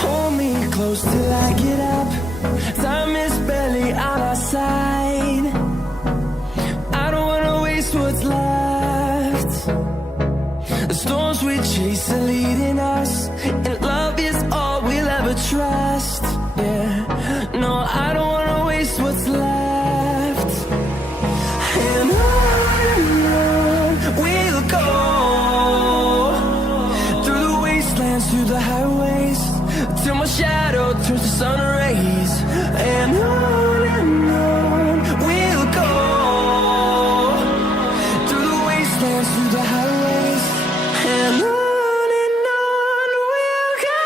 Hold me close till I get up. Time is barely on our side. I don't wanna waste what's left. The storms we chase are leading us, and love is all we'll ever trust. Yeah, no, I don't wanna waste what's left. And on we'll go, through the wastelands, through the highways, till my shadow turns to sun rays. And on we'll go, through the wastelands, through the highways, and on we'll go.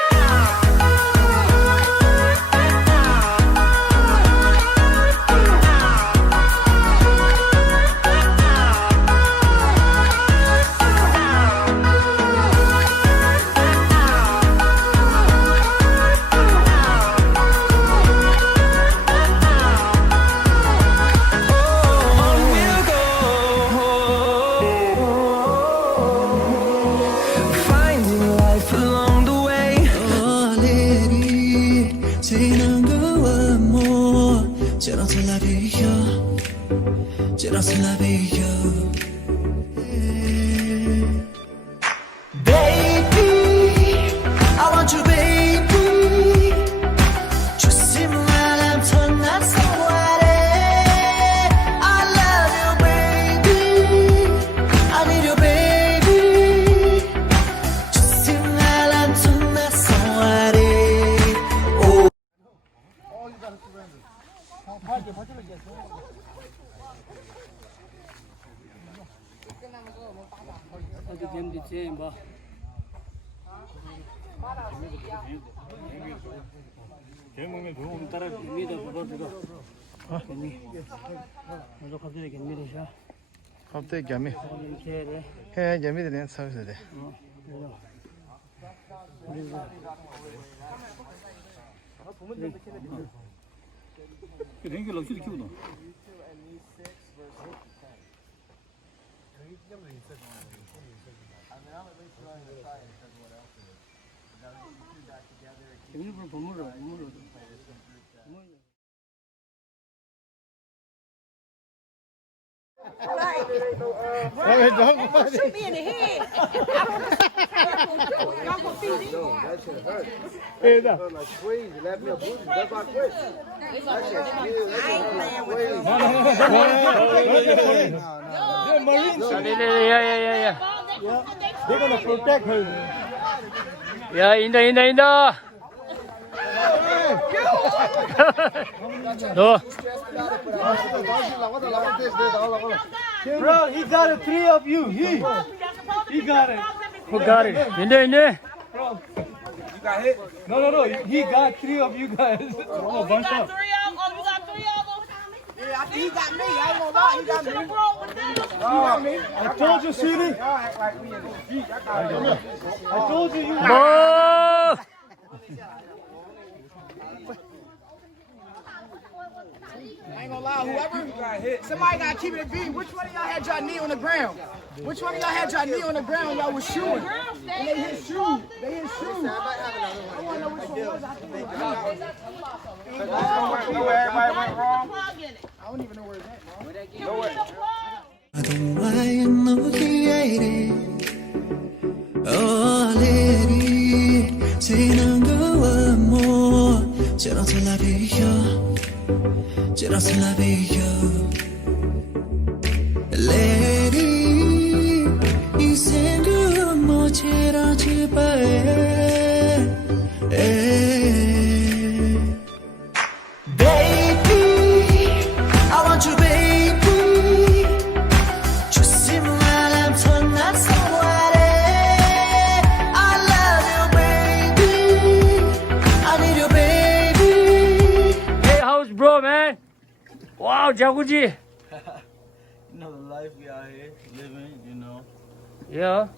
어디 뱀디지 뭐 개먹는 좋은 따라 개미도 불어들어 개미 먼저 갑자기 개미를 갑자기 개미 개를 해 개미들이 서울서 돼 댕겨 럭셔리 키우다 일부러 버물어 Shoot me in the head. Y'all gonna feed him? That shit hurt. Hey, That felt like squeeze. You left me a booty. That's why I quit. That shit still. That shit hurt like squeeze. 야야야야 They're gonna protect her. 야 인다 너 Bro, he got it, three of you. He got it. Who got it? 인데 You got hit? No. He got three of you guys. Oh, a bunch of. Yeah, I think he got me. I ain't gonna lie, he got me. I told you, sweetie. I told you. 뭐 I ain't gonna lie, whoever got hit, somebody gotta keep it a beat. Which one of y'all had y'all knee on the ground? Which one of y'all had y'all knee on the ground? Y'all was shooting. And they hit shoes. They hit shoes. I wanna know which one it was. I think it was. Everybody went wrong. I don't even know where it's at, bro. I don't want no lady, oh lady, 지난 거와 뭐, 저렇게 라비요, 저렇게 라비요, lady, 이 생각 뭐 지라지 바에. bro, man. Wow, jacuzzi. You know the life we out here living, you know. Yeah.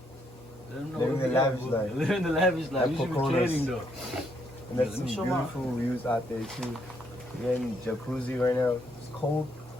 Living the lavish life. Living the lavish life. You should be trading though. And there's some beautiful views out there too. We're in jacuzzi right now. It's cold,